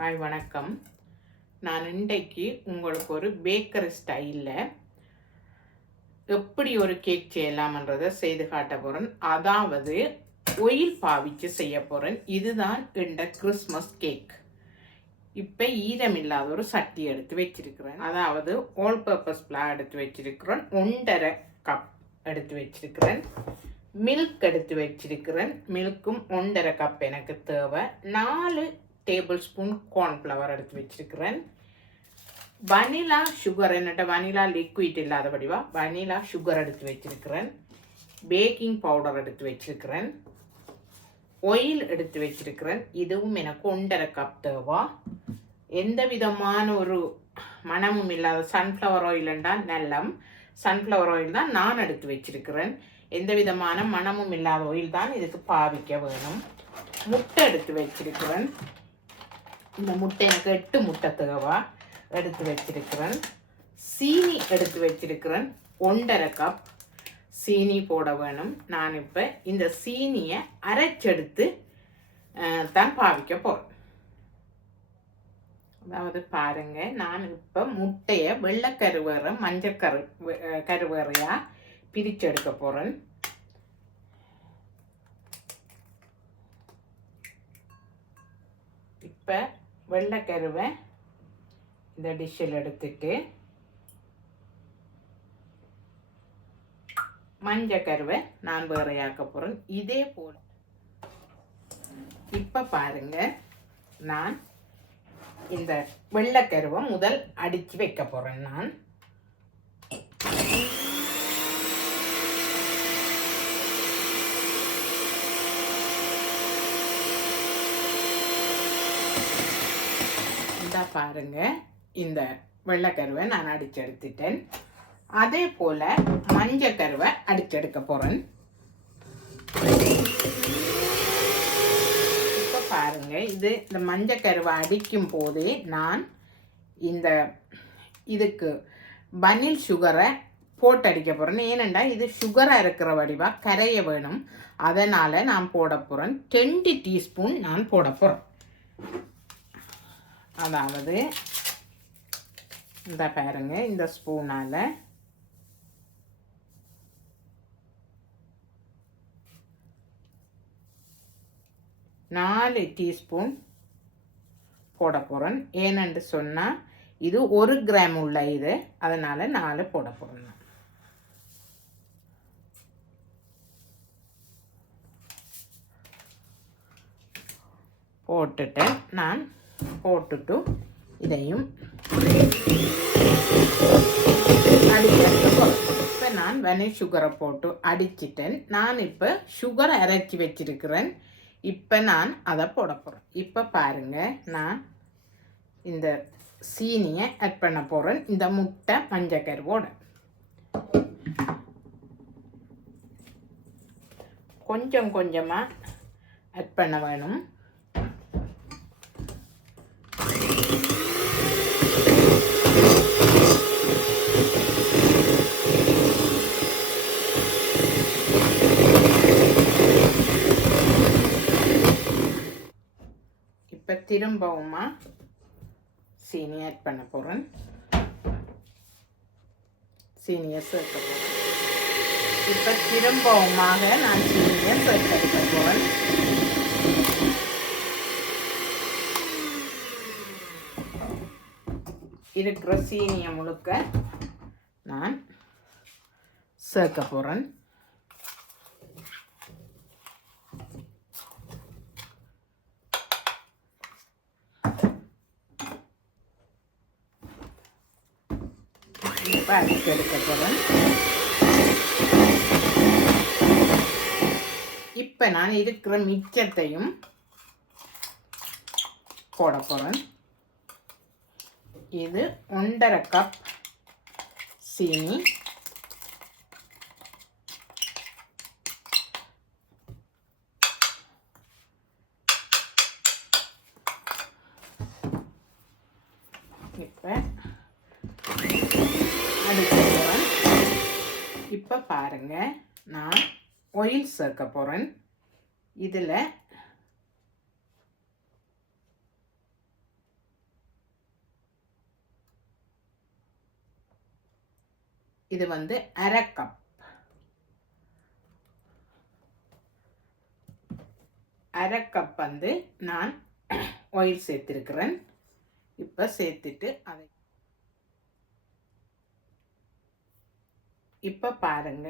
Hi வணக்கம். நான் இன்றைக்கு உங்களுக்கு ஒரு பேக்கரி ஸ்டைலில் எப்படி ஒரு கேக் செய்யலாம்ன்றதை செய்து காட்ட போகிறேன். அதாவது ஒயில் பாவிச்சு செய்ய போகிறேன். இதுதான் இந்த கிறிஸ்மஸ் கேக். இப்போ ஈரமில்லாத ஒரு சட்டி எடுத்து வச்சிருக்கிறேன். அதாவது ஆல் பர்பஸ் ஃப்ளார் எடுத்து வச்சிருக்கிறேன். 1.5 கப் எடுத்து வச்சிருக்கிறேன். மில்க் எடுத்து வச்சிருக்கிறேன். மில்க்கும் 1.5 கப் எனக்கு தேவை. 4 டேபிள் ஸ்பூன் கார்ன்ஃப்ளவர் எடுத்து வச்சிருக்கிறேன். வனிலா சுகர், என்னட்ட வனிலா லிக்விட் இல்லாதபடிவா வனிலா சுகர் எடுத்து வச்சிருக்கிறேன். பேக்கிங் பவுடர் எடுத்து வச்சிருக்கிறேன். ஆயில் எடுத்து வச்சிருக்கிறேன். இதுவும் எனக்கு 1.5 கப் தேவை. எந்த விதமான ஒரு மனமும் இல்லாத சன்ஃப்ளவர் ஆயில் என்றால் நல்லம். சன்ஃப்ளவர் ஆயில் தான் நான் எடுத்து வச்சிருக்கிறேன். எந்த விதமான மனமும் இல்லாத ஆயில் தான் இதுக்கு பாவிக்க வேணும். முட்டை எடுத்து வச்சிருக்கிறேன். இந்த முட்டை எனக்கு 8 முட்டை தேவை எடுத்து வச்சிருக்கிறேன். சீனி எடுத்து வச்சிருக்கிறேன். 1.5 கப் சீனி போட வேணும். நான் இப்போ இந்த சீனியை அரைச்செடுத்து தான் பாவிக்க போகிறேன். அதாவது பாருங்க, நான் இப்போ முட்டையை வெள்ளை கருவேற மஞ்சள் கருவேறையாக பிரித்து எடுக்க போகிறேன். இப்போ வெள்ளைக்கருவை இந்த டிஷ்ஷில் எடுத்துட்டு மஞ்சள் கருவை நான் வேறையாக்க போகிறேன். இதே போல் இப்போ பாருங்க, நான் இந்த வெள்ளைக்கருவை முதல் அடித்து வைக்க போகிறேன். நான் பாருங்க, இந்த வெள்ளைக்கருவை நான் அடிச்சு எடுத்துட்டேன். அதே போல மஞ்சள் கருவை அடிச்செடுக்க போறேன். இப்ப பாருங்க, இது இந்த மஞ்சள் கருவை அடிக்கும் போதே நான் இதுக்கு வனில் சுகரை போட்டு அடிக்க போறேன். ஏனென்றா இது சுகராக இருக்கிற வடிவா கரைய வேணும். அதனால நான் போட போறேன். 20 டீஸ்பூன் நான் போட போறேன். அதாவது இந்த பாருங்க, இந்த ஸ்பூனால நாலு டீஸ்பூன் போட போகிறேன். ஏனென்று சொன்னால் இது 1 கிராம் உள்ள இது, அதனால் 4 போட போகிறேன். போட்டுட்டு நான் போட்டுட்டு இதையும் அடிக்கிறேன். இப்போ நான் வனில் சுகரை போட்டு அடிச்சிட்டேன். நான் இப்போ சுகரை அரைச்சி வச்சிருக்கிறேன். இப்போ நான் அதை போட போகிறேன். இப்போ பாருங்க, நான் இந்த சீனியை ஆட் பண்ண போகிறேன். இந்த முட்டை மஞ்சள் கருவோட கொஞ்சம் கொஞ்சமாக ஆட் பண்ண வேணும். இப்போ திரும்பவுமா சீனி ஆட் பண்ண போகிறேன். சீனியை சேர்க்க போகிறேன். இப்போ திரும்பவுமாக நான் சீனியை சேர்க்க போகிறேன். இருக்கிற சீனியை முழுக்க நான் சேர்க்க போகிறேன். இப்போ அடிச்சு எடுக்க போகிறேன். இப்போ நான் இருக்கிற மிச்சத்தையும் போட போகிறேன். இது 1.5 கப் சீனி, இப்போ அடிச்சுடுவேன். இப்போ பாருங்க, நான் ஆயில் சேர்க்க போகிறேன். இதில் இது வந்து 1/2 கப். 1/2 கப் வந்து நான் ஆயில் சேர்த்திருக்கிறேன். இப்போ சேர்த்துட்டு அதை இப்போ பாருங்க,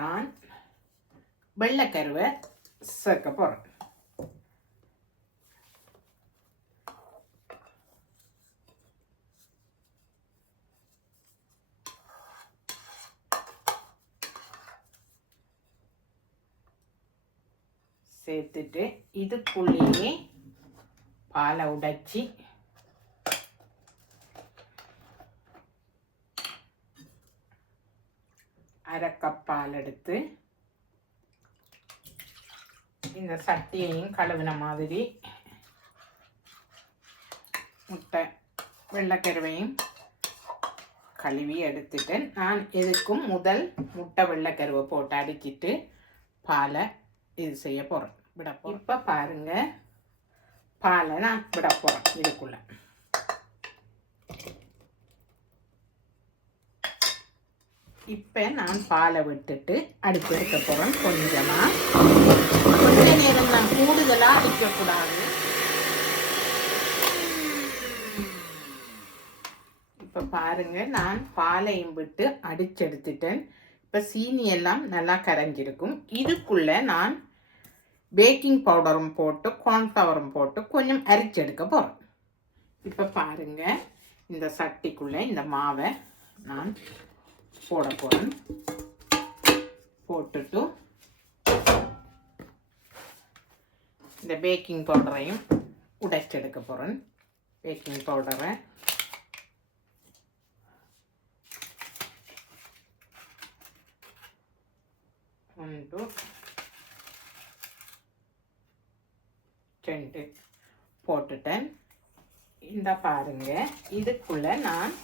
நான் வெள்ளைக்கருவை சேர்க்க போகிறேன். சேர்த்துட்டு இதுக்குள்ளேயே பாலை உடைச்சி அரை கப் பால் எடுத்து இந்த சட்டியையும் கழுவின மாதிரி முட்டை வெள்ளைக்கருவையும் கழுவி எடுத்துட்டு நான் எதுக்கும் முதல் முட்டை வெள்ளைக்கருவை போட்டு அடிச்சிட்டு பாலை இது செய்ய போகிறேன், விட போகிறேன். இப்போ பாருங்க, பாலை நான் விட போகிறேன் இதுக்குள்ள. இப்போ நான் பாலை விட்டுட்டு அடுப்பு எடுக்க போகிறேன். கொஞ்ச நேரம் நான் கூடுதலாக அடிக்கக்கூடாது. இப்போ பாருங்க, நான் பாலையும் விட்டு அடிச்செடுத்துட்டேன். இப்போ சீனி எல்லாம் நல்லா கரைஞ்சிருக்கும். இதுக்குள்ளே நான் பேக்கிங் பவுடரும் போட்டு கார்ன்ஃப்ளவரும் போட்டு கொஞ்சம் அரைச்செடுக்க போகிறேன். இப்போ பாருங்க, இந்த சட்டிக்குள்ளே இந்த மாவை நான் போட போகிறேன். போட்டுட்டு இந்த பேக்கிங் பவுடரையும் உடைச்செடுக்க போகிறேன். பேக்கிங் பவுடரை ஒன்று 2 போட்டுட்டேன். இந்த பாருங்க, இதுக்குள்ள நான்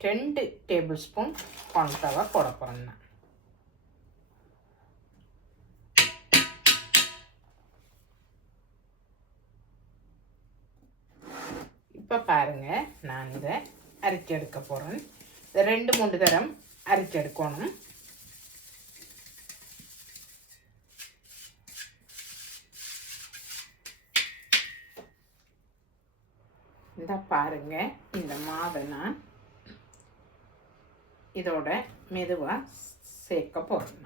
2 டேபிள் ஸ்பூன் கார்ன்ஃப்ளவர் போட போகிறேன். இப்போ பாருங்க, நான் இதை அரைச்செடுக்க போகிறேன். இதை 2-3 தரம் அரைச்செடுக்கணும். இந்த பாருங்க, இந்த மாவை நான் இதோட மெதுவாக சேர்க்க போகிறேன்.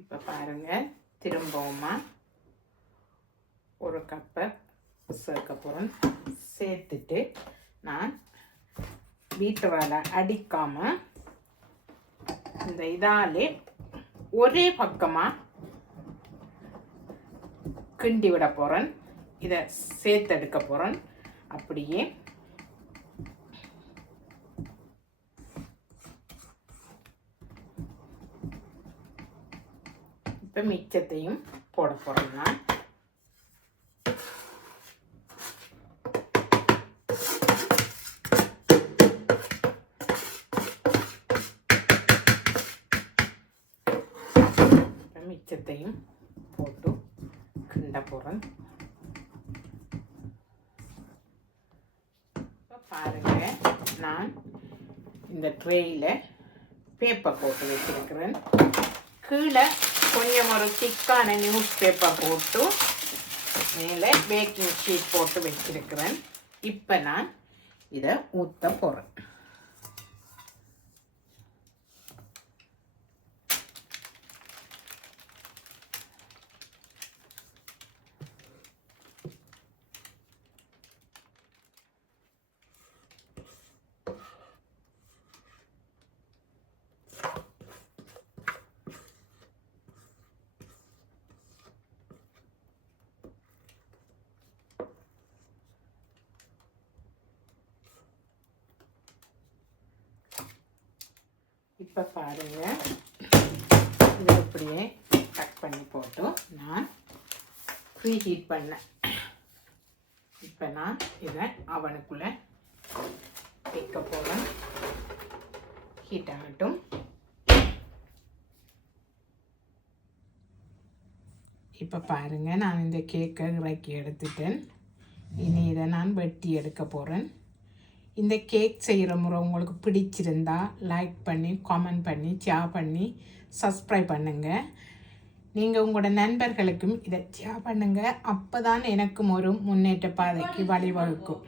இப்போ பாருங்க, திரும்பவுமா 1 கப்பை சேர்க்க போகிறேன். சேர்த்துட்டு நான் வீட்டரால் அடிக்காமல் இந்த இதாலே ஒரே பக்கமாக கிண்டி விட போகிறேன். இதை சேர்த்தெடுக்க போகிறேன். அப்படியே இப்போ மிச்சத்தையும் போட போகிறேன். நான் மிச்சத்தையும் போட்டு கிண்ட போகிறேன். பாருங்க, நான் இந்த ட்ரேயில் பேப்பர் போட்டு வச்சிருக்கிறேன். கீழே கொஞ்சம் ஒரு திக்கான நியூஸ் பேப்பர் போட்டு மேலே பேக்கிங் ஷீட் போட்டு வச்சிருக்கிறேன். இப்போ நான் இதை ஊற்ற போகிறேன். இப்போ பாருங்க, இதை இப்படியே கட் பண்ணி போட்டு நான் ப்ரீ ஹீட் பண்ணேன். இப்போ நான் இதை அவனுக்குள்ளே வைக்க போகிறேன். ஹீட் ஆகட்டும். இப்போ பாருங்கள், நான் இந்த கேக்கை இறக்கி எடுத்துட்டேன். இனி இதை நான் வெட்டி எடுக்க போகிறேன். இந்த கேக் செய்கிற முறை உங்களுக்கு பிடிச்சிருந்தா லைக் பண்ணி, கமெண்ட் பண்ணி, ஷேர் பண்ணி, சப்ஸ்கிரைப் பண்ணுங்கள். நீங்கள் உங்களோட நண்பர்களுக்கும் இதை ஷேர் பண்ணுங்கள். அப்போ தான் எனக்கும் ஒரு முன்னேற்ற பாதைக்கு வழிவகுக்கும்.